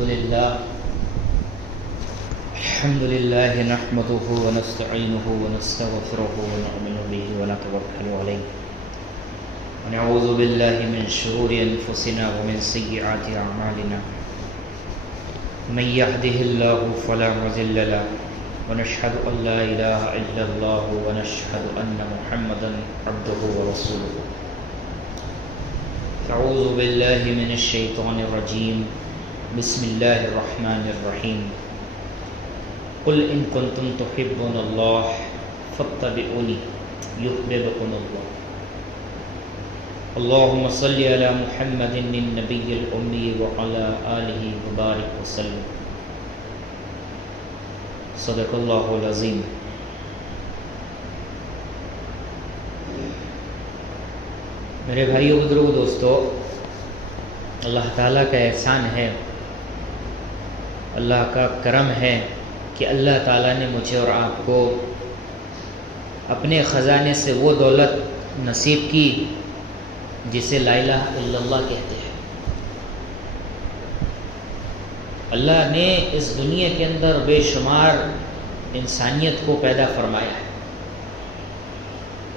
الحمد لله نحمده ونستعينه ونستغفره ونؤمن به ونتوكل عليه ونعوذ بالله من شرور أنفسنا ومن سيئات أعمالنا من يهده الله فلا مضل له ونشهد أن لا إله إلا الله ونشهد أن محمدا عبده ورسوله أعوذ بالله من الشيطان الرجيم بسم الله الرحمن الرحيم قل إن كنتم تحبون الله فاتبعوني يحببكم الله اللهم صل على محمد النبي الأمي وعلى آله وبارك وسلم صدق اللہ العظیم۔ میرے بھائیو، بزرگو، دوستو، اللہ تعالیٰ کا احسان ہے، اللہ کا کرم ہے کہ اللہ تعالیٰ نے مجھے اور آپ کو اپنے خزانے سے وہ دولت نصیب کی جسے لا الہ الا اللہ کہتے ہیں۔ اللہ نے اس دنیا کے اندر بے شمار انسانیت کو پیدا فرمایا ہے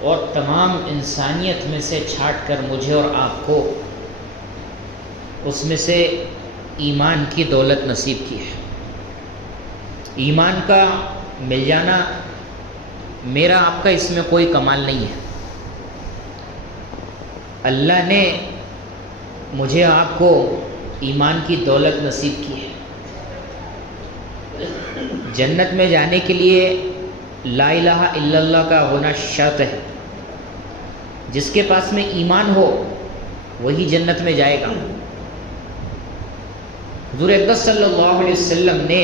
اور تمام انسانیت میں سے چھانٹ کر مجھے اور آپ کو اس میں سے ایمان کی دولت نصیب کی ہے۔ ایمان کا مل جانا میرا آپ کا اس میں کوئی کمال نہیں ہے۔ اللہ نے مجھے آپ کو ایمان کی دولت نصیب کی ہے۔ جنت میں جانے کے لیے لا الہ الا اللہ کا ہونا شرط ہے۔ جس کے پاس میں ایمان ہو وہی جنت میں جائے گا۔ حضور اقدس صلی اللہ علیہ وسلم نے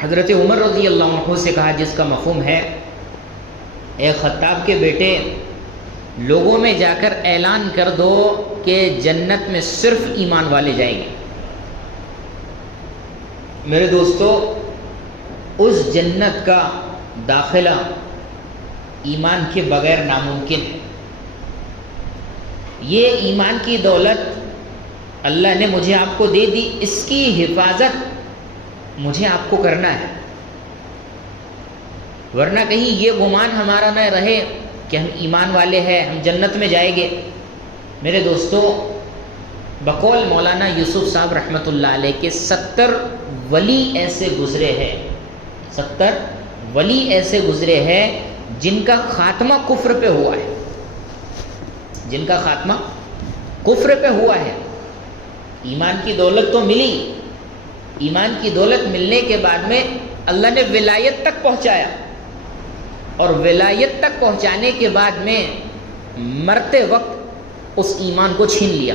حضرت عمر رضی اللہ عنہ سے کہا، جس کا مفہوم ہے، اے خطاب کے بیٹے، لوگوں میں جا کر اعلان کر دو کہ جنت میں صرف ایمان والے جائیں گے۔ میرے دوستو، اس جنت کا داخلہ ایمان کے بغیر ناممکن ہے۔ یہ ایمان کی دولت اللہ نے مجھے آپ کو دے دی، اس کی حفاظت مجھے آپ کو کرنا ہے، ورنہ کہیں یہ گمان ہمارا نہ رہے کہ ہم ایمان والے ہیں، ہم جنت میں جائیں گے۔ میرے دوستو، بقول مولانا یوسف صاحب رحمۃ اللہ علیہ کے 70 ولی ایسے گزرے ہیں، 70 ولی ایسے گزرے ہیں جن کا خاتمہ کفر پہ ہوا ہے، جن کا خاتمہ کفر پہ ہوا ہے۔ ایمان کی دولت تو ملی، ایمان کی دولت ملنے کے بعد میں اللہ نے ولایت تک پہنچایا، اور ولایت تک پہنچانے کے بعد میں مرتے وقت اس ایمان کو چھین لیا۔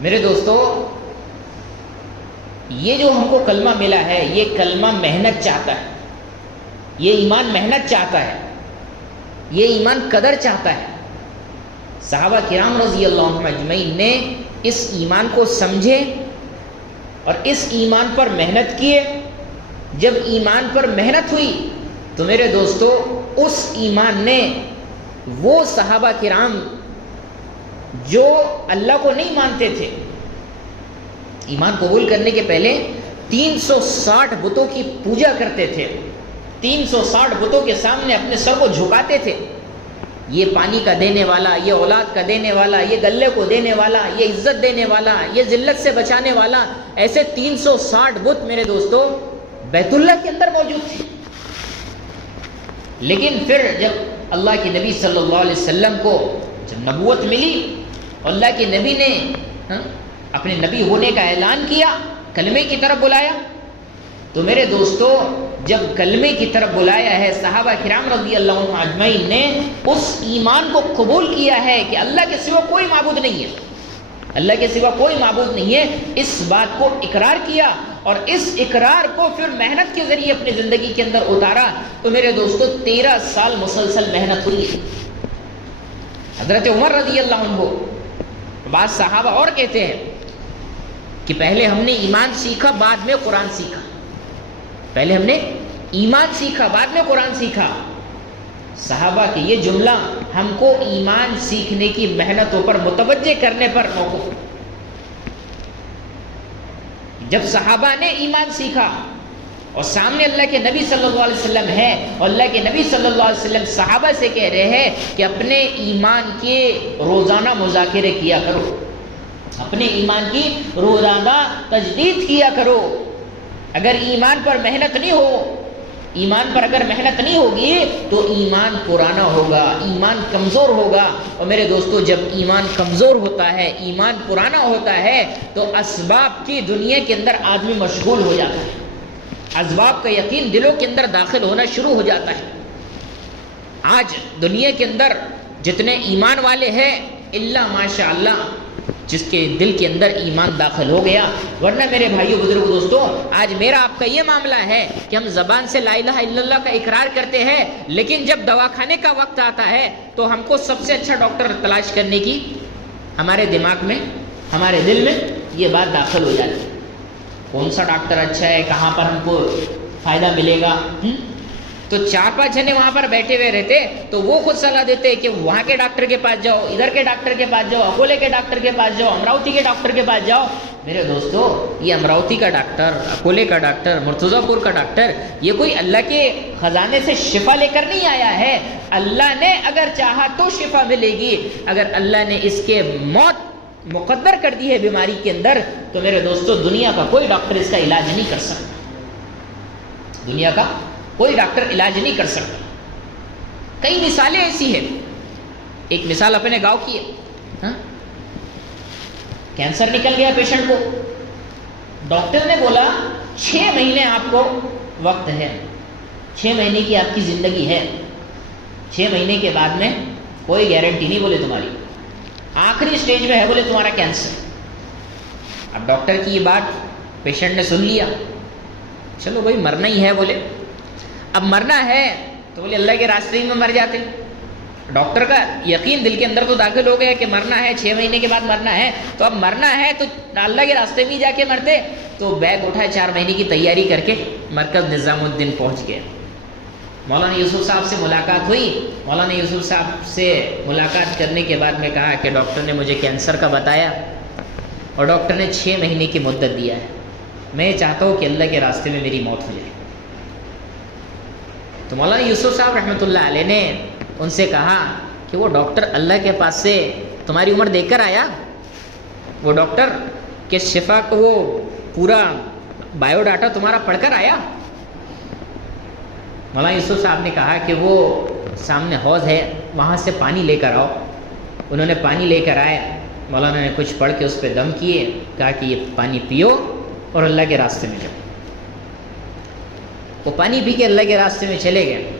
میرے دوستو، یہ جو ہم کو کلمہ ملا ہے، یہ کلمہ محنت چاہتا ہے، یہ ایمان محنت چاہتا ہے، یہ ایمان قدر چاہتا ہے۔ صحابہ کرام رضی اللہ عنہم اجمعین نے اس ایمان کو سمجھے اور اس ایمان پر محنت کیے۔ جب ایمان پر محنت ہوئی تو میرے دوستو، اس ایمان نے وہ صحابہ کرام جو اللہ کو نہیں مانتے تھے، ایمان قبول کرنے کے پہلے 360 بتوں کی پوجا کرتے تھے، 360 بتوں کے سامنے اپنے سر کو جھکاتے تھے، یہ پانی کا دینے والا، یہ اولاد کا دینے والا، یہ گلے کو دینے والا، یہ عزت دینے والا، یہ ذلت سے بچانے والا، ایسے 360 بت میرے دوستو بیت اللہ کے اندر موجود تھے۔ لیکن پھر جب اللہ کے نبی صلی اللہ علیہ وسلم کو جب نبوت ملی، اللہ کے نبی نے اپنے نبی ہونے کا اعلان کیا، کلمے کی طرف بلایا، تو میرے دوستو جب کلمے کی طرف بلایا ہے، صحابہ کرام رضی اللہ عنہ اجمعین نے اس ایمان کو قبول کیا ہے کہ اللہ کے سوا کوئی معبود نہیں ہے، اللہ کے سوا کوئی معبود نہیں ہے، اس بات کو اقرار کیا، اور اس اقرار کو پھر محنت کے ذریعے اپنی زندگی کے اندر اتارا۔ تو میرے دوستو 13 سال مسلسل محنت ہوئی۔ حضرت عمر رضی اللہ عنہ، بعض صحابہ اور کہتے ہیں کہ پہلے ہم نے ایمان سیکھا، بعد میں قرآن سیکھا، پہلے ہم نے ایمان سیکھا، بعد میں قرآن سیکھا۔ صحابہ کے یہ جملہ ہم کو ایمان سیکھنے کی محنتوں پر متوجہ کرنے پر موقف جب صحابہ نے ایمان سیکھا اور سامنے اللہ کے نبی صلی اللہ علیہ وسلم ہے اور اللہ کے نبی صلی اللہ علیہ وسلم صحابہ سے کہہ رہے ہیں کہ اپنے ایمان کے روزانہ مذاکرے کیا کرو، اپنے ایمان کی روزانہ تجدید کیا کرو. اگر ایمان پر محنت نہیں ہو، ایمان پر اگر محنت نہیں ہوگی تو ایمان پرانا ہوگا، ایمان کمزور ہوگا. اور میرے دوستو، جب ایمان کمزور ہوتا ہے، ایمان پرانا ہوتا ہے تو اسباب کی دنیا کے اندر آدمی مشغول ہو جاتا ہے، اسباب کا یقین دلوں کے اندر داخل ہونا شروع ہو جاتا ہے. آج دنیا کے اندر جتنے ایمان والے ہیں اللہ ماشاء اللہ جس کے دل کے اندر ایمان داخل ہو گیا. ورنہ میرے بھائیو بزرگ دوستو، آج میرا آپ کا یہ معاملہ ہے کہ ہم زبان سے لا الہ الا اللہ کا اقرار کرتے ہیں، لیکن جب دواخانے کا وقت آتا ہے تو ہم کو سب سے اچھا ڈاکٹر تلاش کرنے کی ہمارے دماغ میں، ہمارے دل میں یہ بات داخل ہو جاتی ہے. کون سا ڈاکٹر اچھا ہے، کہاں پر ہم کو فائدہ ملے گا. تو 4-5 جنے وہاں پر بیٹھے ہوئے رہتے تو وہ خود صلاح دیتے کہ وہاں کے ڈاکٹر کے پاس جاؤ، ادھر کے ڈاکٹر کے پاس جاؤ، اکولے کے ڈاکٹر کے پاس جاؤ، امراوتی کے ڈاکٹر کے پاس جاؤ. میرے دوستو، یہ امراوتی کا ڈاکٹر، اکولے کا ڈاکٹر، مرتضیٰ پور کا ڈاکٹر، یہ کوئی اللہ کے خزانے سے شفا لے کر نہیں آیا ہے. اللہ نے اگر چاہا تو شفا ملے گی. اگر اللہ نے اس کے موت مقدر کر دی ہے بیماری کے اندر تو میرے دوستو دنیا کا کوئی ڈاکٹر اس کا علاج نہیں کر سکتا، دنیا کا کوئی ڈاکٹر علاج نہیں کر سکتا. کئی مثالیں ایسی ہیں. ایک مثال اپنے گاؤں کی ہے، کینسر نکل گیا پیشنٹ کو، ڈاکٹر نے بولا 6 مہینے آپ کو وقت ہے، 6 مہینے کی آپ کی زندگی ہے، 6 مہینے کے بعد میں کوئی گارنٹی نہیں بولے تمہاری، آخری سٹیج میں ہے بولے تمہارا کینسر. اب ڈاکٹر کی یہ بات پیشنٹ نے سن لیا، چلو بھائی مرنا ہی ہے بولے. اب مرنا ہے تو بولے اللہ کے راستے میں مر جاتے. ڈاکٹر کا یقین دل کے اندر تو داخل ہو گیا کہ مرنا ہے، 6 مہینے کے بعد مرنا ہے، تو اب مرنا ہے تو اللہ کے راستے میں جا کے مرتے. تو بیگ اٹھائے، 4 مہینے کی تیاری کر کے مرکز نظام الدین پہنچ گئے. مولانا یوسف صاحب سے ملاقات ہوئی. مولانا یوسف صاحب سے ملاقات کرنے کے بعد میں کہا کہ ڈاکٹر نے مجھے کینسر کا بتایا اور ڈاکٹر نے 6 مہینے کی مدت دیا ہے، میں چاہتا ہوں کہ اللہ کے راستے میں میری موت ہو جائے. تو مولانا یوسف صاحب رحمۃ اللہ علیہ نے ان سے کہا کہ وہ ڈاکٹر اللہ کے پاس سے تمہاری عمر دیکھ کر آیا، وہ ڈاکٹر کہ شفا کو وہ پورا بایو ڈاٹا تمہارا پڑھ کر آیا. مولانا یوسف صاحب نے کہا کہ وہ سامنے حوض ہے وہاں سے پانی لے کر آؤ. انہوں نے پانی لے کر آیا، مولانا نے کچھ پڑھ کے اس پہ دم کیے، کہا کہ یہ پانی پیو اور اللہ کے راستے میں جاؤ. وہ پانی پی کے اللہ کے راستے میں چلے گئے.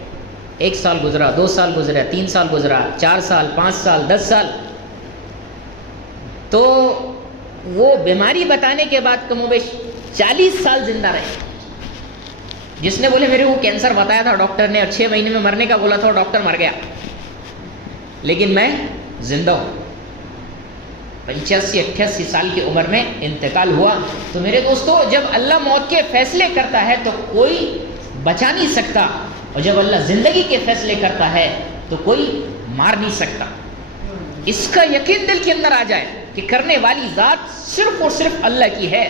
1 سال گزرا، 2 سال گزرا، 3 سال گزرا، 4 سال، 5 سال، 10 سال. تو وہ بیماری بتانے کے بعد کم و بیش 40 سال زندہ رہے. جس نے بولے میرے کو کینسر بتایا تھا ڈاکٹر نے اور 6 مہینے میں مرنے کا بولا تھا، ڈاکٹر مر گیا لیکن میں زندہ ہوں. 85-88 سال کی عمر میں انتقال ہوا. تو میرے دوستو، جب اللہ موت کے فیصلے کرتا ہے تو کوئی بچا نہیں سکتا، اور جب اللہ زندگی کے فیصلے کرتا ہے تو کوئی مار نہیں سکتا. اس کا یقین دل کے اندر آ جائے کہ کرنے والی ذات صرف اور صرف اللہ کی ہے.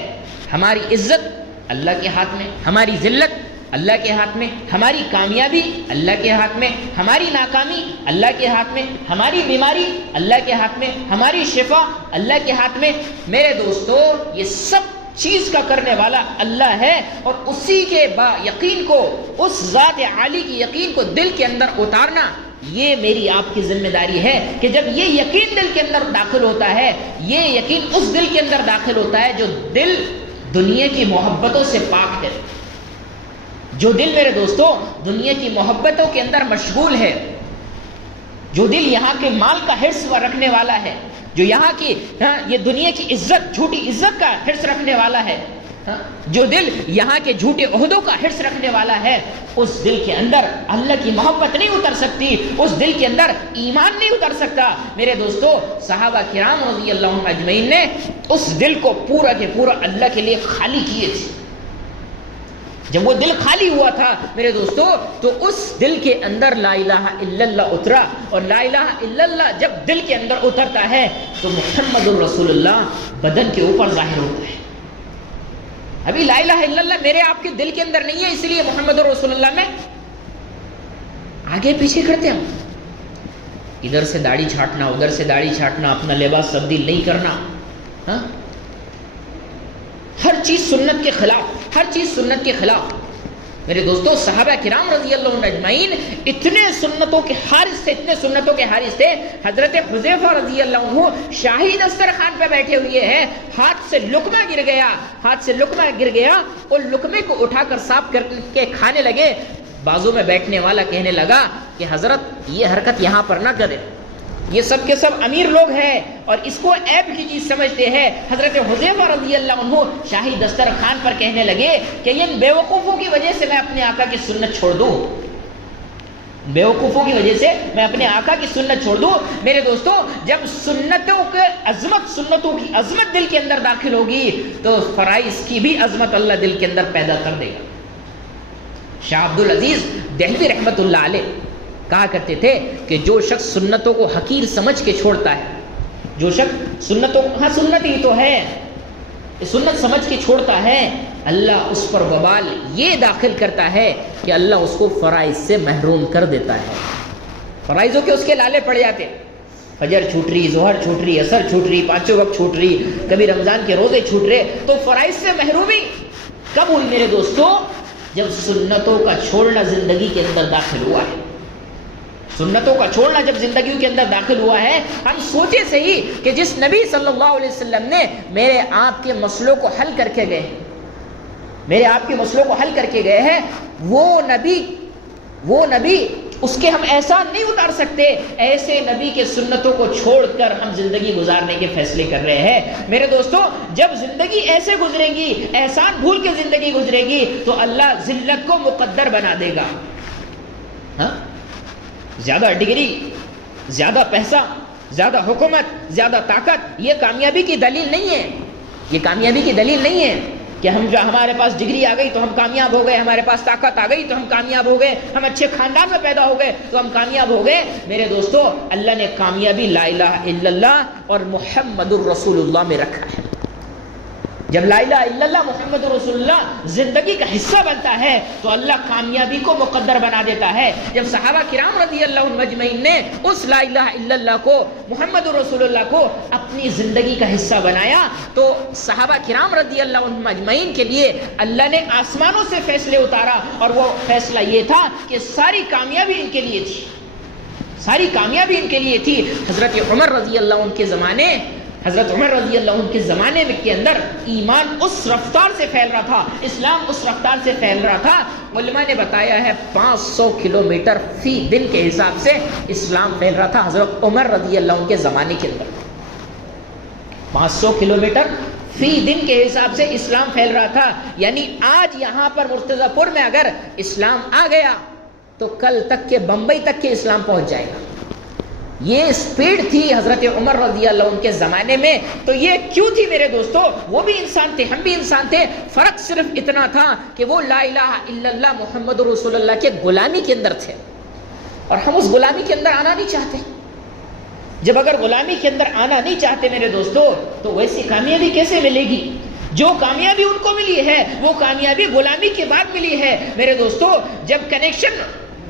ہماری عزت اللہ کے ہاتھ میں، ہماری ذلت اللہ کے ہاتھ میں، ہماری کامیابی اللہ کے ہاتھ میں، ہماری ناکامی اللہ کے ہاتھ میں، ہماری بیماری اللہ کے ہاتھ میں، ہماری شفا اللہ کے ہاتھ میں. میرے دوستو، یہ سب چیز کا کرنے والا اللہ ہے، اور اسی کے با یقین کو، اس ذات عالی کی یقین کو دل کے اندر اتارنا یہ میری آپ کی ذمہ داری ہے. کہ جب یہ یقین دل کے اندر داخل ہوتا ہے، یہ یقین اس دل کے اندر داخل ہوتا ہے جو دل دنیا کی محبتوں سے پاک ہے، جو دل میرے دوستو دنیا کی محبتوں کے اندر مشغول ہے، جو دل یہاں کے مال کا حرص رکھنے والا ہے، جو یہاں کی یہ دنیا کی عزت، جھوٹی عزت کا حرص رکھنے والا ہے، جو دل یہاں کے جھوٹے عہدوں کا حرص رکھنے والا ہے، اس دل کے اندر اللہ کی محبت نہیں اتر سکتی، اس دل کے اندر ایمان نہیں اتر سکتا. میرے دوستو، صحابہ کرام رضی اللہ عنہم اجمعین نے اس دل کو پورا کے پورا اللہ کے لیے خالی کیے تھے. جب وہ دل خالی ہوا تھا میرے دوستو، تو اس دل کے اندر لا الہ الا اللہ اترا، اور لا الہ الا اللہ جب دل کے اندر اترتا ہے تو محمد الرسول اللہ بدن کے اوپر ظاہر ہوتا ہے. ابھی لا الہ الا اللہ میرے آپ کے دل کے اندر نہیں ہے، اس لیے محمد رسول اللہ میں آگے پیچھے کرتے ہیں. ادھر سے داڑھی چھاٹنا، ادھر سے داڑھی چھاٹنا، اپنا لباس تبدیل نہیں کرنا، ہاں، ہر چیز سنت کے خلاف، ہر چیز سنت کے خلاف. میرے دوستو صحابہ کرام رضی اللہ عنہ اجمعین اتنے سنتوں کے حارث تھے، اتنے سنتوں کے حارث تھے. حضرت حذیفہ رضی اللہ عنہ شاہی دسترخوان پہ بیٹھے ہوئے ہیں، ہاتھ سے لقمہ گر گیا، ہاتھ سے لقمہ گر گیا، اور لقمے کو اٹھا کر صاف کر کے کھانے لگے. بازو میں بیٹھنے والا کہنے لگا کہ حضرت یہ حرکت یہاں پر نہ کرے، یہ سب کے سب امیر لوگ ہیں اور اس کو عیب کی چیز سمجھتے ہیں. حضرت حذیفہ رضی اللہ عنہ شاہی دسترخوان پر کہنے لگے کہ ان بیوقوفوں کی وجہ سے میں اپنے آقا کی سنت چھوڑ دوں، بیوقوفوں کی وجہ سے میں اپنے آقا کی سنت چھوڑ دوں. میرے دوستو جب سنتوں کی عظمت دل کے اندر داخل ہوگی تو فرائض کی بھی عظمت اللہ دل کے اندر پیدا کر دے گا. شاہ عبد العزیز دہلوی رحمت اللہ علیہ کہا کرتے تھے کہ جو شخص سنتوں کو حقیر سمجھ کے چھوڑتا ہے، جو شخص سنتوں کو، ہاں سنت ہی تو ہے، سنت سمجھ کے چھوڑتا ہے، اللہ اس پر وبال یہ داخل کرتا ہے کہ اللہ اس کو فرائض سے محروم کر دیتا ہے. فرائضوں کے اس کے لالے پڑ جاتے، فجر چھوٹ رہی، ظہر چھوٹ رہی، عصر چھوٹ رہی، پانچوں وقت چھوٹ رہی، کبھی رمضان کے روزے چھوٹ رہے، تو فرائض سے محرومی کب ہوئی میرے دوستو؟ جب سنتوں کا چھوڑنا زندگی کے اندر داخل ہوا ہے. سنتوں کا چھوڑنا جب زندگیوں کے اندر داخل ہوا ہے، ہم سوچے صحیح کہ جس نبی صلی اللہ علیہ وسلم نے میرے آپ کے مسئلوں کو حل کر کے گئے ہیں، میرے آپ کے مسئلوں کو حل کر کے گئے ہیں، وہ نبی اس کے ہم احسان نہیں اتار سکتے. ایسے نبی کے سنتوں کو چھوڑ کر ہم زندگی گزارنے کے فیصلے کر رہے ہیں. میرے دوستو جب زندگی ایسے گزرے گی، احسان بھول کے زندگی گزرے گی، تو اللہ ذلت کو مقدر بنا دے گا. ہاں، زیادہ ڈگری، زیادہ پیسہ، زیادہ حکومت، زیادہ طاقت یہ کامیابی کی دلیل نہیں ہے. یہ کامیابی کی دلیل نہیں ہے کہ ہمارے پاس ڈگری آ گئی تو ہم کامیاب ہو گئے، ہمارے پاس طاقت آ گئی تو ہم کامیاب ہو گئے، ہم اچھے خاندان میں پیدا ہو گئے تو ہم کامیاب ہو گئے. میرے دوستو اللہ نے کامیابی لا الہ الا اللہ اور محمد الرسول اللہ میں رکھا ہے. جب لا الہ الا اللہ محمد رسول اللہ زندگی کا حصہ بنتا ہے تو اللہ کامیابی کو مقدر بنا دیتا ہے. جب صحابہ کرام رضی اللہ عنہم اجمعین نے اس لا الہ الا اللہ کو، محمد رسول اللہ کو اپنی زندگی کا حصہ بنایا تو صحابہ کرام رضی اللہ عنہم اجمعین کے لیے اللہ نے آسمانوں سے فیصلے اتارا، اور وہ فیصلہ یہ تھا کہ ساری کامیابی ان کے لیے تھی، ساری کامیابی ان کے لیے تھی. حضرت عمر رضی اللہ عنہ کے زمانے کے زمانے میں کے اندر ایمان اس رفتار سے پھیل رہا تھا، اسلام اس رفتار سے پھیل رہا تھا. علماء نے بتایا ہے 500 کلومیٹر فی دن کے حساب سے اسلام پھیل رہا تھا حضرت عمر رضی اللہ عنہ کے زمانے کے اندر. 500 کلومیٹر فی دن کے حساب سے اسلام پھیل رہا تھا. یعنی آج یہاں پر مرتضی پور میں اگر اسلام آ گیا تو کل تک کے بمبئی تک کے اسلام پہنچ جائے گا. یہ سپیڈ تھی حضرت عمر رضی اللہ عنہ کے زمانے میں. تو یہ کیوں تھی میرے دوستو؟ وہ بھی انسان تھے، ہم بھی انسان تھے. فرق صرف اتنا تھا کہ وہ لا الہ الا اللہ محمد رسول اللہ کے غلامی کے اندر تھے، اور ہم اس غلامی کے اندر آنا نہیں چاہتے. جب اگر غلامی کے اندر آنا نہیں چاہتے میرے دوستو تو ویسی کامیابی کیسے ملے گی؟ جو کامیابی ان کو ملی ہے وہ کامیابی غلامی کے بعد ملی ہے. میرے دوستو جب connection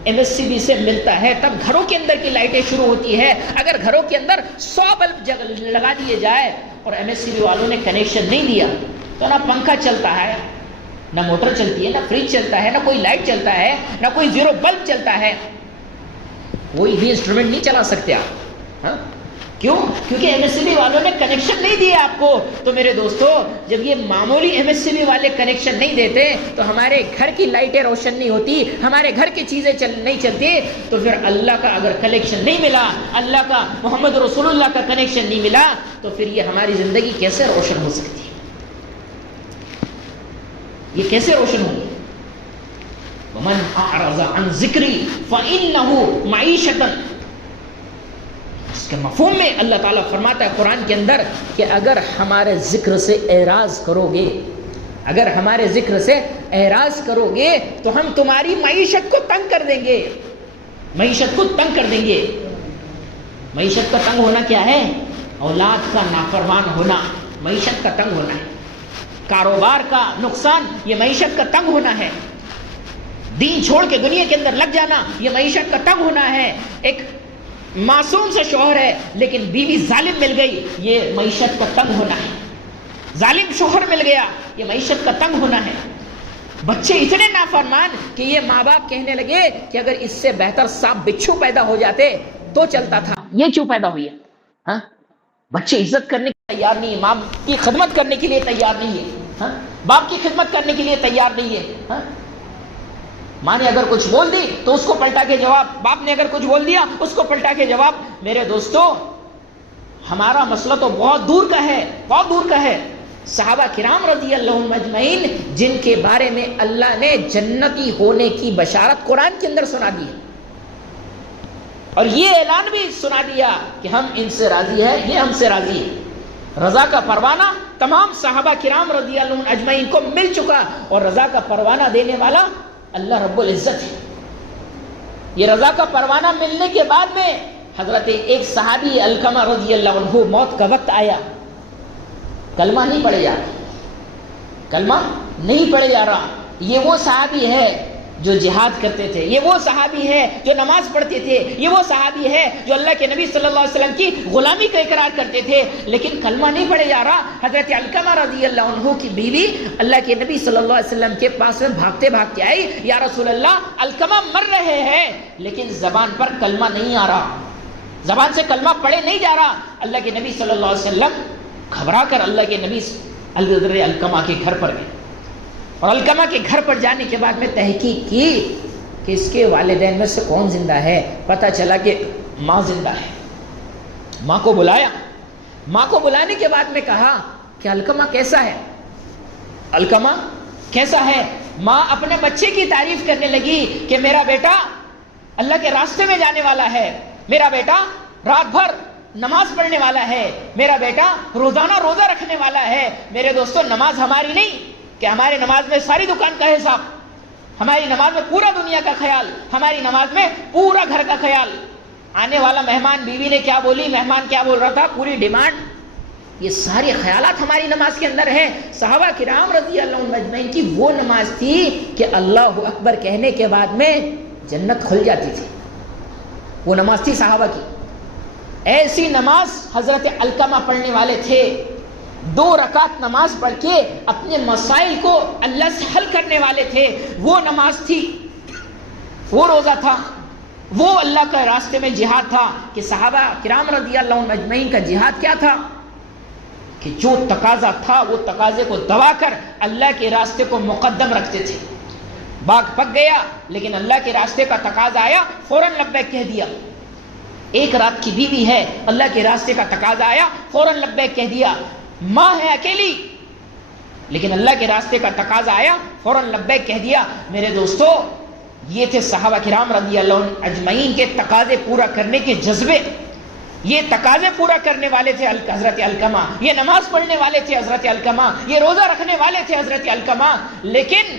M S C B سے ملتا ہے تب گھروں کے اندر کی لائٹیں شروع ہوتی ہے. اگر گھروں کے اندر 100 بلب لگا دیے جائے اور ایم ایس سی بی والوں نے کنیکشن نہیں دیا تو نہ پنکھا چلتا ہے، نہ موٹر چلتی ہے، نہ فریج چلتا ہے، نہ کوئی لائٹ چلتا ہے، نہ کوئی زیرو بلب چلتا ہے. کوئی بھی انسٹرومنٹ نہیں چلا سکتے آپ. ہاں کیوں؟ کیونکہ ایم ایس سی بی والوں نے کنیکشن نہیں دیا آپ کو. تو میرے دوستو جب یہ معمولی ایم ایس سی بی والے کنیکشن نہیں دیتے تو ہمارے گھر کی لائٹیں روشن نہیں ہوتی، ہمارے گھر کی چیزیں نہیں چلتی. تو پھر اللہ کا اگر کنیکشن نہیں ملا، اللہ کا محمد رسول اللہ کا کنیکشن نہیں ملا تو پھر یہ ہماری زندگی کیسے روشن ہو سکتی ہے؟ یہ کیسے روشن ہوگی؟ وَمَنْ أَعْرَضَ عَنْ ذِكْرِي فَإِنَّهُ مَعِيشَةً. اس کے مفہوم میں اللہ تعالیٰ فرماتا ہے قرآن کے اندر کہ اگر ہمارے ذکر سے اعراض کرو گے، اگر ہمارے ذکر سے اعراض کرو گے تو ہم تمہاری معیشت کو تنگ کر دیں گے. معیشت کو تنگ کر دیں گے. معیشت کا تنگ ہونا کیا ہے؟ اولاد کا نافرمان ہونا معیشت کا تنگ ہونا ہے. کاروبار کا نقصان یہ معیشت کا تنگ ہونا ہے، دین چھوڑ کے دنیا کے اندر لگ جانا یہ معیشت کا تنگ ہونا ہے، ایک معصوم سے شوہر ہے لیکن بیوی ظالم مل گئی یہ معیشت کا تنگ ہونا ہے، ظالم شوہر مل گیا یہ معیشت کا تنگ ہونا ہے، بچے اتنے نافرمان کہ یہ ماں باپ کہنے لگے کہ اگر اس سے بہتر سانپ بچھو پیدا ہو جاتے تو چلتا تھا، یہ کیوں پیدا ہوئی ہے؟ ہاں بچے عزت کرنے کے لیے تیار نہیں ہے، ماں کی خدمت کرنے کے لیے تیار نہیں ہے، ہاں باپ کی خدمت کرنے کے لیے تیار نہیں ہے، ہاں ماں نے اگر کچھ بول دی تو اس کو پلٹا کے جواب، باپ نے اگر کچھ بول دیا اس کو پلٹا کے جواب۔ میرے دوستو ہمارا مسئلہ تو بہت دور کا ہے، بہت دور کا ہے۔ صحابہ کرام رضی اللہ عنہم اجمعین جن کے بارے میں اللہ نے جنتی ہونے کی بشارت قرآن کے اندر سنا دی ہے اور یہ اعلان بھی سنا دیا کہ ہم ان سے راضی ہیں، یہ ہم سے راضی ہے۔ رضا کا پروانہ تمام صحابہ کرام رضی اللہ عنہم اجمعین کو مل چکا اور رضا کا پروانہ دینے والا اللہ رب العزت ہے۔ یہ رضا کا پروانہ ملنے کے بعد میں حضرت ایک صحابی علقمہ رضی اللہ عنہ موت کا وقت آیا، کلمہ نہیں پڑھے جا رہا، کلمہ نہیں پڑھے جا رہا۔ یہ وہ صحابی ہے جو جہاد کرتے تھے، یہ وہ صحابی ہے جو نماز پڑھتے تھے، یہ وہ صحابی ہے جو اللہ کے نبی صلی اللہ علیہ وسلم کی غلامی کا اقرار کرتے تھے، لیکن کلمہ نہیں پڑھے جا رہا۔ حضرت علقمہ رضی اللہ عنہ کی بیوی اللہ کے نبی صلی اللہ علیہ وسلم کے پاس میں بھاگتے بھاگتے آئی، یا رسول اللہ علقمہ مر رہے ہیں لیکن زبان پر کلمہ نہیں آ رہا، زبان سے کلمہ پڑھے نہیں جا رہا۔ اللہ کے نبی صلی اللہ علیہ وسلم گھبرا کر اللہ کے نبی علقمہ کے گھر پر گئے اور علقمہ کے گھر پر جانے کے بعد میں تحقیق کی کہ اس کے والدین میں سے کون زندہ ہے۔ پتہ چلا کہ ماں زندہ ہے۔ ماں کو بلایا، ماں کو بلانے کے بعد میں کہا کہ علقمہ کیسا ہے، علقمہ کیسا ہے؟ ماں اپنے بچے کی تعریف کرنے لگی کہ میرا بیٹا اللہ کے راستے میں جانے والا ہے، میرا بیٹا رات بھر نماز پڑھنے والا ہے، میرا بیٹا روزانہ روزہ رکھنے والا ہے۔ میرے دوستو نماز ہماری نہیں کہ ہماری نماز میں ساری دکان کا حساب، ہماری نماز میں پورا دنیا کا خیال، ہماری نماز میں پورا گھر کا خیال، آنے والا مہمان بیوی نے کیا بولی، مہمان کیا بول رہا تھا، پوری ڈیمانڈ، یہ سارے خیالات ہماری نماز کے اندر ہیں۔ صحابہ کرام رضی اللہ عنہم اجمعین کی وہ نماز تھی کہ اللہ اکبر کہنے کے بعد میں جنت کھل جاتی تھی، وہ نماز تھی صحابہ کی۔ ایسی نماز حضرت علقمہ پڑھنے والے تھے، 2 رکعت نماز پڑھ کے اپنے مسائل کو اللہ سے حل کرنے والے تھے، وہ نماز تھی، وہ روزہ تھا، وہ اللہ کے راستے میں جہاد تھا۔ کہ صحابہ کرام رضی اللہ عنہم اجمعین کا جہاد کیا تھا کہ جو تقاضا تھا وہ تقاضے کو دبا کر اللہ کے راستے کو مقدم رکھتے تھے۔ باغ پک گیا لیکن اللہ کے راستے کا تقاضا آیا فوراً لبیک کہہ دیا۔ ایک رات کی بیوی ہے، اللہ کے راستے کا تقاضا آیا فوراً لبیک کہہ دیا۔ ماں ہے اکیلی لیکن اللہ کے راستے کا تقاضا آیا فوراً لبیک کہہ دیا۔ میرے دوستو یہ تھے صحابہ کرام رضی اللہ عنہم اجمعین کے تقاضے پورا کرنے کے جذبے، یہ تقاضے پورا کرنے والے تھے حضرت علقمہ، یہ نماز پڑھنے والے تھے حضرت علقمہ، یہ روزہ رکھنے والے تھے حضرت علقمہ۔ لیکن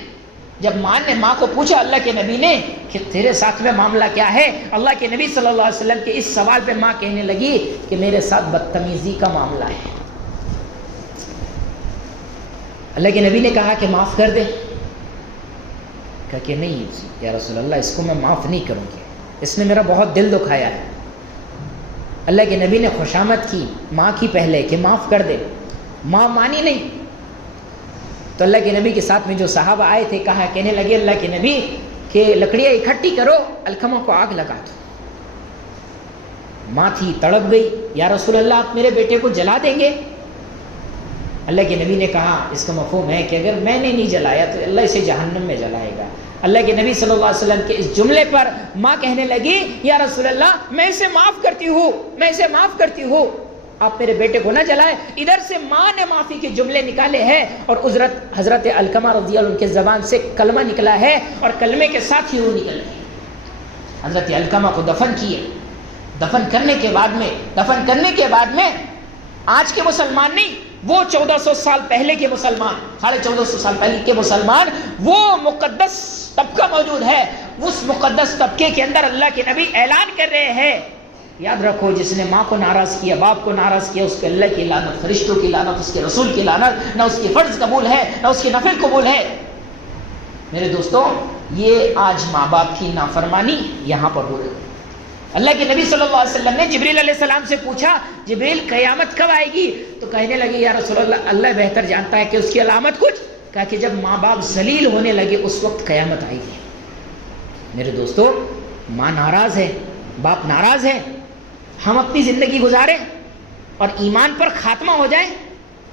جب ماں کو پوچھا اللہ کے نبی نے کہ تیرے ساتھ میں معاملہ کیا ہے، اللہ کے نبی صلی اللہ علیہ وسلم کے اس سوال پہ ماں کہنے لگی کہ میرے ساتھ بدتمیزی کا معاملہ ہے۔ اللہ کے نبی نے کہا کہ معاف کر دے، کہا کہ نہیں یا رسول اللہ اس کو میں معاف نہیں کروں گی، اس نے میرا بہت دل دکھایا ہے۔ اللہ کے نبی نے خوشامد کی ماں کی پہلے کہ معاف کر دے، ماں مانی نہیں۔ تو اللہ کے نبی کے ساتھ میں جو صحابہ آئے تھے کہنے لگے اللہ کے نبی کہ لکڑیاں اکٹھی کرو، علقمہ کو آگ لگا دو۔ ماں تھی تڑپ گئی، یا رسول اللہ آپ میرے بیٹے کو جلا دیں گے؟ اللہ کے نبی نے کہا اس کا مفہوم ہے کہ اگر میں نے نہیں جلایا تو اللہ اسے جہنم میں جلائے گا۔ اللہ کے نبی صلی اللہ علیہ وسلم کے اس جملے پر ماں کہنے لگی یا رسول اللہ میں اسے معاف کرتی ہوں، میں اسے معاف کرتی ہوں، آپ میرے بیٹے کو نہ جلائیں۔ ادھر سے ماں نے معافی کے جملے نکالے ہیں اور حضرت علقمہ رضی اللہ عنہ کے زبان سے کلمہ نکلا ہے اور کلمے کے ساتھ ہی روح نکل گئی۔ حضرت علقمہ کو دفن کیے، دفن کرنے کے بعد میں آج کے مسلمان نہیں، وہ 1400 سال پہلے کے مسلمان، 1450 سال پہلے کے مسلمان، وہ مقدس طبقہ موجود ہے، اس مقدس طبقے کے اندر اللہ کے نبی اعلان کر رہے ہیں یاد رکھو جس نے ماں کو ناراض کیا، باپ کو ناراض کیا، اس پہ اللہ کی لعنت، فرشتوں کی لعنت، اس کے رسول کی لعنت، نہ اس کی فرض قبول ہے نہ اس کی نفل قبول ہے۔ میرے دوستو یہ آج ماں باپ کی نافرمانی یہاں پر ہو رہی ہے۔ اللہ کے نبی صلی اللہ علیہ وسلم نے جبریل علیہ السلام سے پوچھا جبریل قیامت کب آئے گی؟ تو کہنے لگے یا رسول اللہ اللہ بہتر جانتا ہے کہ اس کی علامت کچھ، کہا کہ جب ماں باپ ذلیل ہونے لگے اس وقت قیامت آئے گی۔ میرے دوستو ماں ناراض ہے، باپ ناراض ہے، ہم اپنی زندگی گزاریں اور ایمان پر خاتمہ ہو جائے،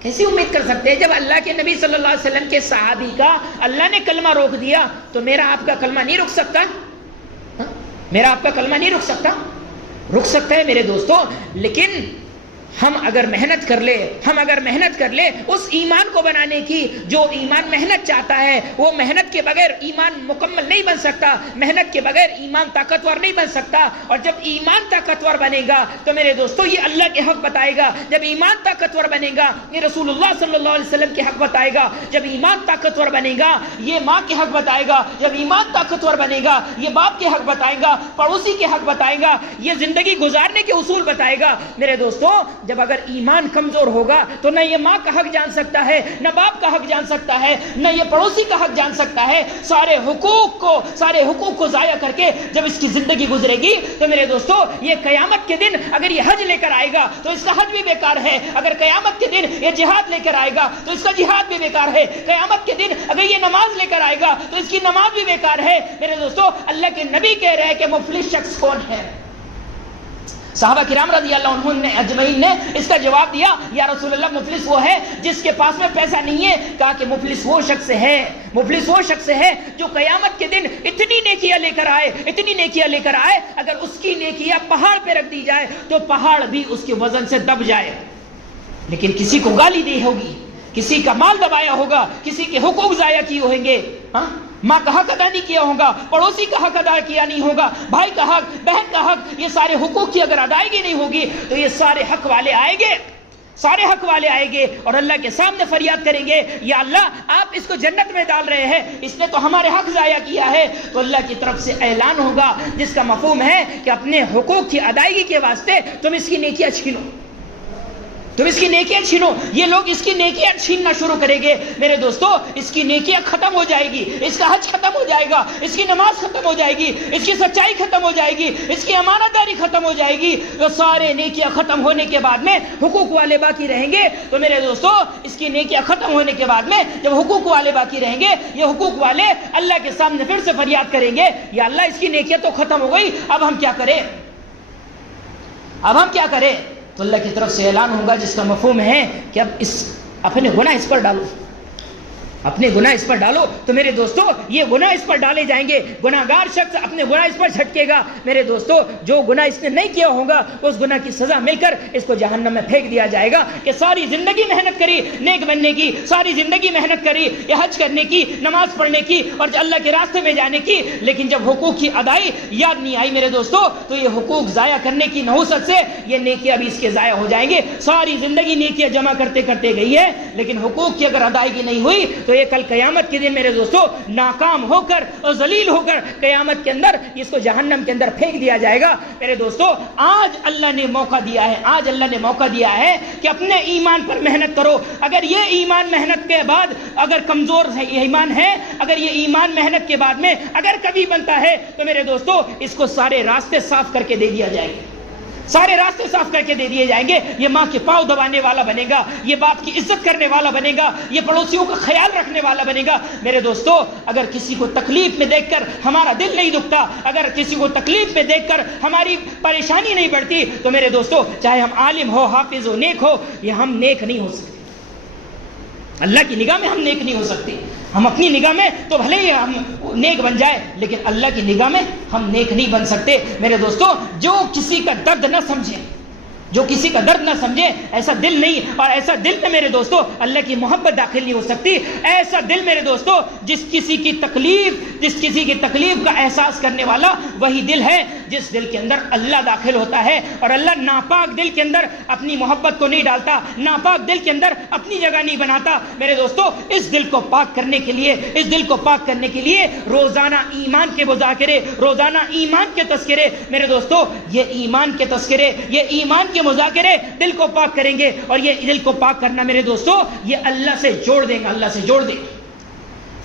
کیسی امید کر سکتے ہیں؟ جب اللہ کے نبی صلی اللہ علیہ وسلم کے صحابی کا اللہ نے کلمہ روک دیا تو میرا آپ کا کلمہ نہیں رک سکتا؟ میرا آپ کا کلمہ نہیں رک سکتا؟ رک سکتا ہے میرے دوستو، لیکن ہم اگر محنت کر لے اس ایمان کو بنانے کی، جو ایمان محنت چاہتا ہے، وہ محنت کے بغیر ایمان مکمل نہیں بن سکتا، محنت کے بغیر ایمان طاقتور نہیں بن سکتا۔ اور جب ایمان طاقتور بنے گا تو میرے دوستو یہ اللہ کے حق بتائے گا، جب ایمان طاقتور بنے گا یہ رسول اللہ صلی اللہ علیہ وسلم کے حق بتائے گا، جب ایمان طاقتور بنے گا یہ ماں کے حق بتائے گا، جب ایمان طاقتور بنے گا یہ باپ کے حق بتائے گا، پڑوسی کے حق بتائے گا، یہ زندگی گزارنے کے اصول بتائے گا۔ میرے دوستو جب اگر ایمان کمزور ہوگا تو نہ یہ ماں کا حق جان سکتا ہے، نہ باپ کا حق جان سکتا ہے، نہ یہ پڑوسی کا حق جان سکتا ہے۔ سارے حقوق کو ضائع کر کے جب اس کی زندگی گزرے گی تو میرے دوستو یہ قیامت کے دن اگر یہ حج لے کر آئے گا تو اس کا حج بھی بیکار ہے، اگر قیامت کے دن یہ جہاد لے کر آئے گا تو اس کا جہاد بھی بیکار ہے، قیامت کے دن اگر یہ نماز لے کر آئے گا تو اس کی نماز بھی بیکار ہے۔ میرے دوستو اللہ کے نبی کہہ رہے ہیں کہ مفلس شخص کون ہے؟ صحابہ کرام رضی اللہ عنہم نے اجمعین نے اس کا جواب دیا یا رسول اللہ مفلس وہ ہے جس کے پاس میں پیسہ نہیں ہے۔ کہا کہ مفلس وہ شخص ہے جو قیامت کے دن اتنی نیکیاں لے کر آئے اگر اس کی نیکیاں پہاڑ پہ رکھ دی جائے تو پہاڑ بھی اس کے وزن سے دب جائے، لیکن کسی کو گالی دی ہوگی، کسی کا مال دبایا ہوگا، کسی کے حقوق ضائع کیے ہوئیں گے، ماں کا حق ادا نہیں کیا ہوگا، پڑوسی کا حق ادا کیا نہیں ہوگا، بھائی کا حق، بہن کا حق، یہ سارے حقوق کی اگر ادائیگی نہیں ہوگی تو یہ سارے حق والے آئیں گے اور اللہ کے سامنے فریاد کریں گے یا اللہ آپ اس کو جنت میں ڈال رہے ہیں، اس نے تو ہمارے حق ضائع کیا ہے۔ تو اللہ کی طرف سے اعلان ہوگا جس کا مفہوم ہے کہ اپنے حقوق کی ادائیگی کے واسطے تم اس کی نیکیاں چھینو، یہ لوگ اس کی نیکیاں چھیننا شروع کریں گے۔ میرے دوستو اس کی نیکیاں ختم ہو جائے گی، اس کا حج ختم ہو جائے گا، اس کی نماز ختم ہو جائے گی، اس کی سچائی ختم ہو جائے گی، اس کی امانت داری ختم ہو جائے گی۔ تو سارے نیکیاں ختم ہونے کے بعد میں حقوق والے باقی رہیں گے۔ تو میرے دوستو اس کی نیکیاں ختم ہونے کے بعد میں جب حقوق والے باقی رہیں گے یہ حقوق والے اللہ کے سامنے پھر سے فریاد کریں گے یا اللہ اس کی نیکیاں تو ختم ہو گئی، اب ہم کیا کریں؟ تو اللہ کی طرف سے اعلان ہوگا جس کا مفہوم ہے کہ اب اپنے گناہ اس پر ڈالو۔ تو میرے دوستو یہ گناہ اس پر ڈالے جائیں گے، گناہگار شخص اپنے گناہ اس پر جھٹکے گا۔ میرے دوستو جو گناہ اس نے نہیں کیا ہوگا اس گناہ کی سزا مل کر اس کو جہنم میں پھینک دیا جائے گا کہ ساری زندگی محنت کری نیک بننے کی، ساری زندگی محنت کری یہ حج کرنے کی، نماز پڑھنے کی اور اللہ کے راستے میں جانے کی، لیکن جب حقوق کی ادائی یاد نہیں آئی میرے دوستو تو یہ حقوق ضائع کرنے کی نحوست سے یہ نیکیاں بھی اس کے ضائع ہو جائیں گے۔ ساری زندگی نیکیاں جمع کرتے گئی ہے لیکن حقوق کی اگر ادائیگی نہیں ہوئی تو یہ کل قیامت کے دن میرے دوستو ناکام ہو کر اور ذلیل ہو کر قیامت کے اندر اس کو جہنم کے اندر پھینک دیا جائے گا۔ میرے دوستو آج اللہ نے موقع دیا ہے کہ اپنے ایمان پر محنت کرو۔ اگر یہ ایمان محنت کے بعد اگر کمزور ایمان ہے، اگر یہ ایمان محنت کے بعد میں اگر کبھی بنتا ہے تو میرے دوستو اس کو سارے راستے صاف کر کے دے دیا جائے گا، سارے راستے صاف کر کے دے دیے جائیں گے۔ یہ ماں کے پاؤں دبانے والا بنے گا، یہ باپ کی عزت کرنے والا بنے گا، یہ پڑوسیوں کا خیال رکھنے والا بنے گا۔ میرے دوستو اگر کسی کو تکلیف میں دیکھ کر ہمارا دل نہیں دکھتا، اگر کسی کو تکلیف میں دیکھ کر ہماری پریشانی نہیں بڑھتی تو میرے دوستو چاہے ہم عالم ہو، حافظ ہو، نیک ہو، یہ ہم نیک نہیں ہو سکتے۔ اللہ کی نگاہ میں ہم نیک نہیں ہو سکتے۔ ہم اپنی نگاہ میں تو بھلے ہی ہم نیک بن جائے لیکن اللہ کی نگاہ میں ہم نیک نہیں بن سکتے۔ میرے دوستو جو کسی کا درد نہ سمجھے، جو کسی کا درد نہ سمجھے، ایسا دل نہیں، اور ایسا دل میں میرے دوستو اللہ کی محبت داخل نہیں ہو سکتی۔ ایسا دل میرے دوستو جس کسی کی تکلیف کا احساس کرنے والا وہی دل ہے جس دل کے اندر اللہ داخل ہوتا ہے، اور اللہ ناپاک دل کے اندر اپنی محبت کو نہیں ڈالتا، ناپاک دل کے اندر اپنی جگہ نہیں بناتا۔ میرے دوستو اس دل کو پاک کرنے کے لیے روزانہ ایمان کے مذاکرے، روزانہ ایمان کے تذکرے، میرے دوستو یہ ایمان کے تذکرے، یہ ایمان کے مذاکرے دل کو پاک کریں گے، اور یہ دل کو پاک کرنا میرے دوستو یہ اللہ سے جوڑ دیں گے۔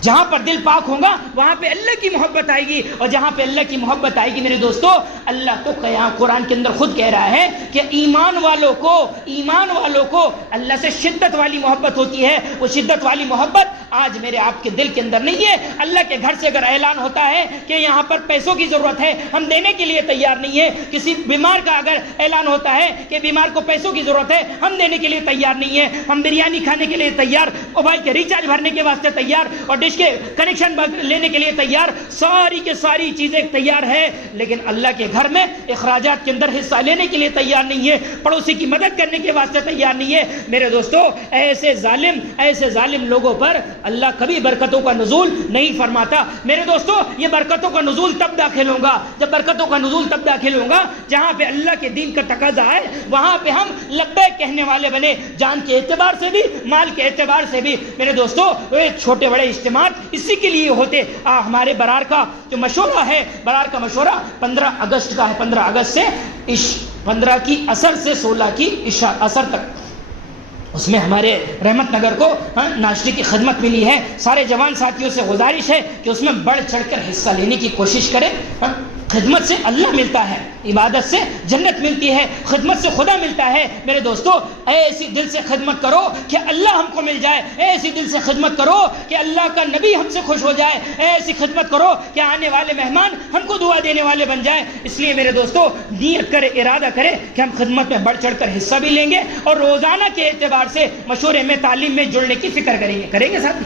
جہاں پر دل پاک ہوگا وہاں پہ اللہ کی محبت آئے گی، اور جہاں پہ اللہ کی محبت آئے گی میرے دوستو، اللہ تو قرآن کے اندر خود کہہ رہا ہے کہ ایمان والوں کو اللہ سے شدت والی محبت ہوتی ہے۔ وہ شدت والی محبت آج میرے آپ کے دل کے اندر نہیں ہے۔ اللہ کے گھر سے اگر اعلان ہوتا ہے کہ یہاں پر پیسوں کی ضرورت ہے، ہم دینے کے لیے تیار نہیں ہے۔ کسی بیمار کا اگر اعلان ہوتا ہے کہ بیمار کو پیسوں کی ضرورت ہے، ہم دینے کے لیے تیار نہیں ہے۔ ہم بریانی کھانے کے لیے تیار، موبائل کے ریچارج بھرنے کے واسطے تیار، اور ڈش کے کنیکشن لینے کے لیے تیار، ساری کے ساری چیزیں تیار ہے، لیکن اللہ کے گھر میں اخراجات کے اندر حصہ لینے کے لیے تیار نہیں ہے، پڑوسی کی مدد کرنے کے واسطے تیار نہیں ہے۔ میرے دوستو ایسے ظالم لوگوں پر اللہ کبھی برکتوں کا نزول نہیں فرماتا۔ میرے دوستو یہ برکتوں کا نزول تب داخل ہوگا جہاں پہ اللہ کے دین کا تقاضا ہے، وہاں پہ ہم لبیک کہنے والے بنے، جان کے اعتبار سے بھی، مال کے اعتبار سے بھی۔ میرے دوستو چھوٹے بڑے اجتماعات اسی کے لیے ہوتے۔ ہمارے برار کا جو مشورہ ہے، برار کا مشورہ 15 اگست کا ہے، 15 اگست سے 15 کی عصر سے 16 کی عصر تک، اس میں ہمارے رحمت نگر کو ناشتے کی خدمت ملی ہے۔ سارے جوان ساتھیوں سے گزارش ہے کہ اس میں بڑھ چڑھ کر حصہ لینے کی کوشش کریں۔ خدمت سے اللہ ملتا ہے، عبادت سے جنت ملتی ہے، خدمت سے خدا ملتا ہے۔ میرے دوستو ایسی دل سے خدمت کرو کہ اللہ ہم کو مل جائے، ایسی دل سے خدمت کرو کہ اللہ کا نبی ہم سے خوش ہو جائے، ایسی خدمت کرو کہ آنے والے مہمان ہم کو دعا دینے والے بن جائیں۔ اس لیے میرے دوستو نیت کرے، ارادہ کرے کہ ہم خدمت میں بڑھ چڑھ کر حصہ بھی لیں گے، اور روزانہ کے اعتبار سے مشورے میں، تعلیم میں جڑنے کی فکر کریں گے ساتھی۔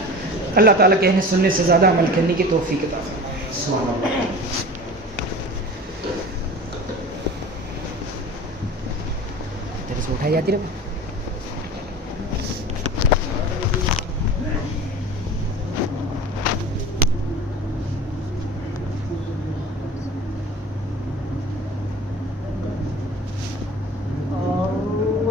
اللہ تعالیٰ کہنے سننے سے زیادہ عمل کرنے کی توفیق عطا فرمائے۔ سبحان اللہ۔ اٹھائی جاتی رہے